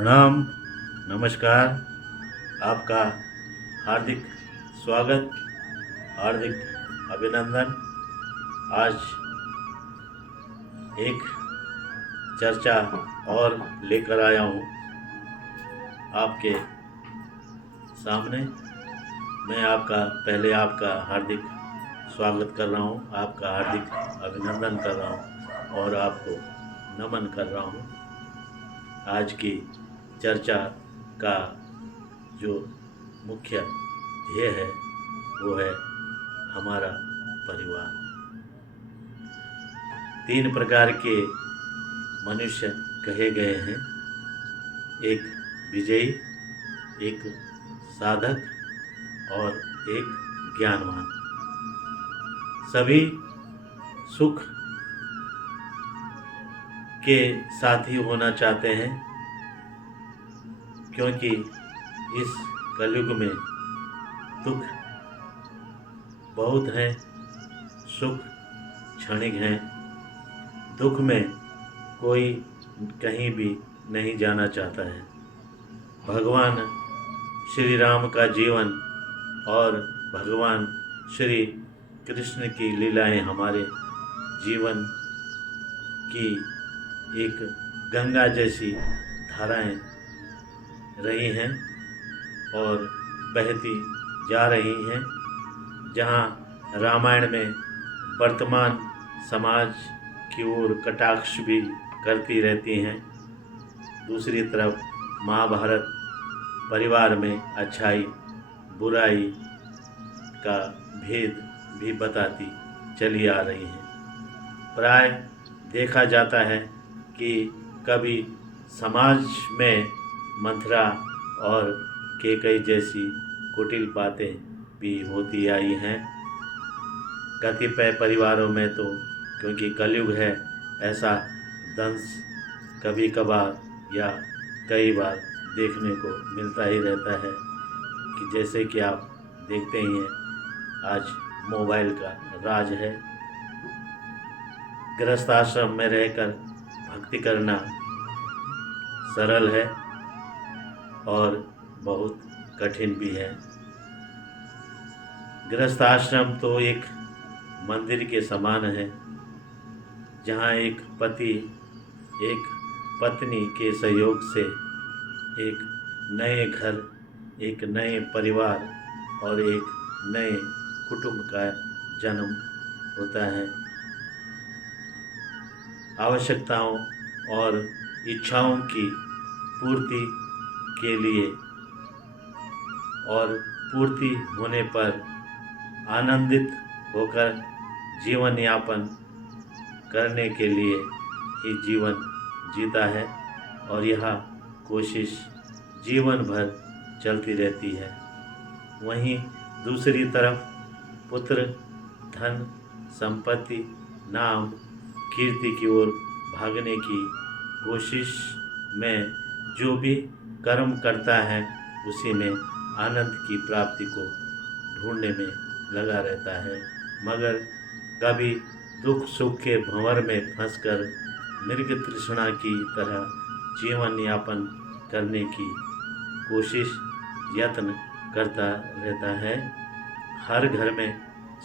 प्रणाम, नमस्कार। आपका हार्दिक स्वागत, हार्दिक अभिनंदन। आज एक चर्चा और लेकर आया हूँ आपके सामने। मैं आपका हार्दिक स्वागत कर रहा हूँ, आपका हार्दिक अभिनंदन कर रहा हूँ और आपको नमन कर रहा हूँ। आज की चर्चा का जो मुख्य ध्येय है वो है हमारा परिवार। 3 प्रकार के मनुष्य कहे गए हैं, एक विजयी, एक साधक और एक ज्ञानवान। सभी सुख के साथी होना चाहते हैं, क्योंकि इस कलयुग में दुख बहुत हैं, सुख क्षणिक हैं। दुख में कोई कहीं भी नहीं जाना चाहता है। भगवान श्री राम का जीवन और भगवान श्री कृष्ण की लीलाएं हमारे जीवन की एक गंगा जैसी धाराएं रही हैं और बहती जा रही हैं। जहाँ रामायण में वर्तमान समाज की ओर कटाक्ष भी करती रहती हैं, दूसरी तरफ महाभारत परिवार में अच्छाई बुराई का भेद भी बताती चली आ रही हैं। प्राय देखा जाता है कि कभी समाज में मंथरा और केकई जैसी कुटिल बातें भी होती आई हैं। कतिपय परिवारों में तो, क्योंकि कलयुग है, ऐसा दंश कभी कभार या कई बार देखने को मिलता ही रहता है कि जैसे कि आप देखते ही हैं, आज मोबाइल का राज है। गृहस्थ आश्रम में रहकर भक्ति करना सरल है और बहुत कठिन भी है। गृहस्थ आश्रम तो एक मंदिर के समान है, जहाँ एक पति एक पत्नी के सहयोग से एक नए घर, एक नए परिवार और एक नए कुटुंब का जन्म होता है। आवश्यकताओं और इच्छाओं की पूर्ति के लिए और पूर्ति होने पर आनंदित होकर जीवन यापन करने के लिए ही जीवन जीता है और यह कोशिश जीवन भर चलती रहती है। वहीं दूसरी तरफ पुत्र, धन, संपत्ति, नाम, कीर्ति की ओर भागने की कोशिश में जो भी कर्म करता है उसी में आनंद की प्राप्ति को ढूंढने में लगा रहता है, मगर कभी दुख सुख के भंवर में फंसकर मृग तृष्णा की तरह जीवन यापन करने की कोशिश यत्न करता रहता है। हर घर में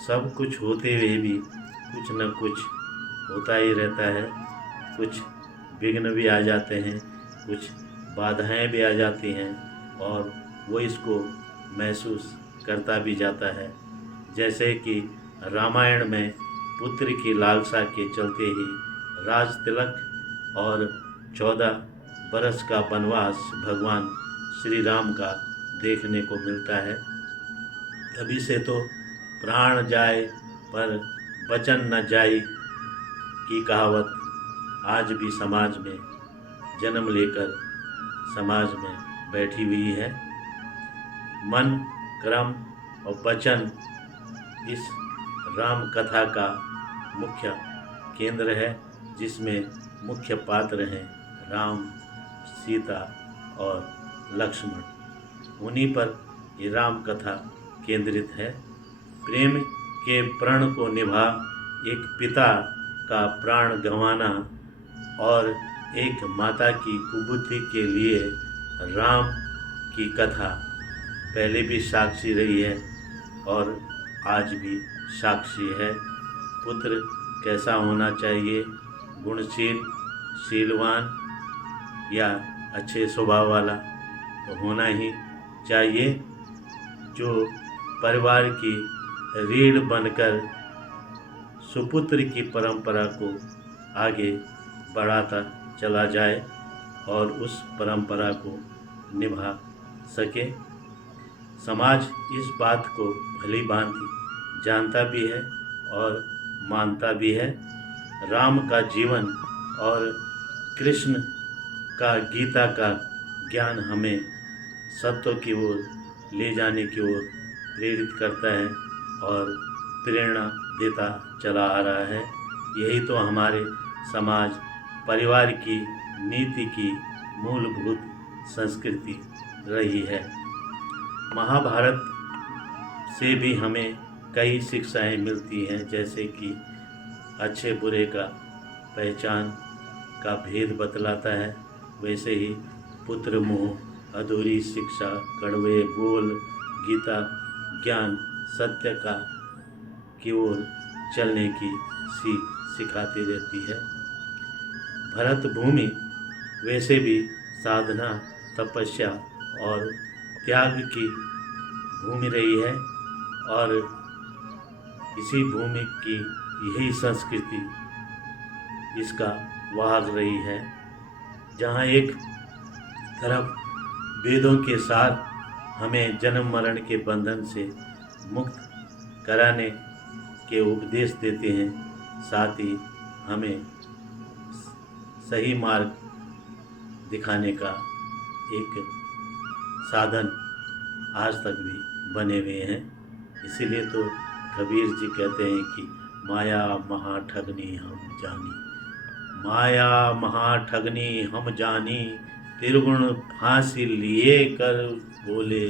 सब कुछ होते हुए भी कुछ न कुछ होता ही रहता है। कुछ विघ्न भी आ जाते हैं, कुछ बाधाएं भी आ जाती हैं और वो इसको महसूस करता भी जाता है। जैसे कि रामायण में पुत्र की लालसा के चलते ही राज तिलक और 14 बरस का वनवास भगवान श्री राम का देखने को मिलता है। तभी से तो प्राण जाए पर वचन न जाई की कहावत आज भी समाज में जन्म लेकर समाज में बैठी हुई है। मन, कर्म और वचन इस राम कथा का मुख्य केंद्र है, जिसमें मुख्य पात्र हैं राम, सीता और लक्ष्मण। उन्हीं पर ये राम कथा केंद्रित है। प्रेम के प्रण को निभा एक पिता का प्राण गंवाना और एक माता की कुबुद्धि के लिए राम की कथा पहले भी साक्षी रही है और आज भी साक्षी है। पुत्र कैसा होना चाहिए, गुणशील, शीलवान या अच्छे स्वभाव वाला तो होना ही चाहिए, जो परिवार की रीढ़ बनकर सुपुत्र की परंपरा को आगे बढ़ाता चला जाए और उस परंपरा को निभा सके। समाज इस बात को भली भांति जानता भी है और मानता भी है। राम का जीवन और कृष्ण का गीता का ज्ञान हमें सत्य की ओर ले जाने की ओर प्रेरित करता है और प्रेरणा देता चला आ रहा है। यही तो हमारे समाज परिवार की नीति की मूलभूत संस्कृति रही है। महाभारत से भी हमें कई शिक्षाएं मिलती हैं, जैसे कि अच्छे बुरे का पहचान का भेद बतलाता है। वैसे ही पुत्र मोह, अधूरी शिक्षा, कड़वे बोल, गीता ज्ञान सत्य का की ओर चलने की सीख सिखाती रहती है। भरत भूमि वैसे भी साधना, तपस्या और त्याग की भूमि रही है और इसी भूमि की यही संस्कृति इसका वाहक रही है, जहाँ एक तरफ वेदों के साथ हमें जन्म मरण के बंधन से मुक्त कराने के उपदेश देते हैं, साथ ही हमें सही मार्ग दिखाने का एक साधन आज तक भी बने हुए हैं। इसीलिए तो कबीर जी कहते हैं कि माया महा ठगनी हम जानी, माया महा ठगनी हम जानी, त्रिगुण फांसी लिए कर बोले,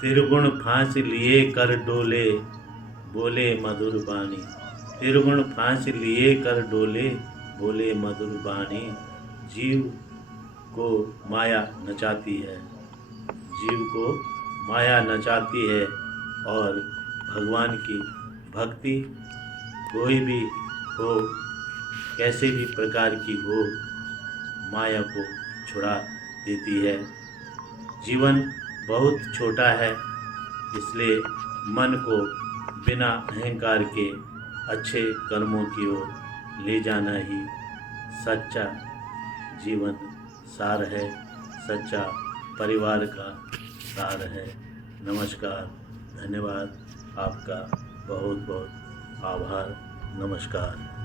त्रिगुण फांसी लिए कर डोले, बोले मधुर बाणी, त्रिगुण फांसी लिए कर डोले, बोले मधुर बाणी। जीव को माया नचाती है, जीव को माया नचाती है और भगवान की भक्ति कोई भी हो, कैसे भी प्रकार की हो, माया को छुड़ा देती है। जीवन बहुत छोटा है, इसलिए मन को बिना अहंकार के अच्छे कर्मों की ओर ले जाना ही सच्चा जीवन सार है, सच्चा परिवार का सार है। नमस्कार, धन्यवाद, आपका बहुत बहुत आभार। नमस्कार।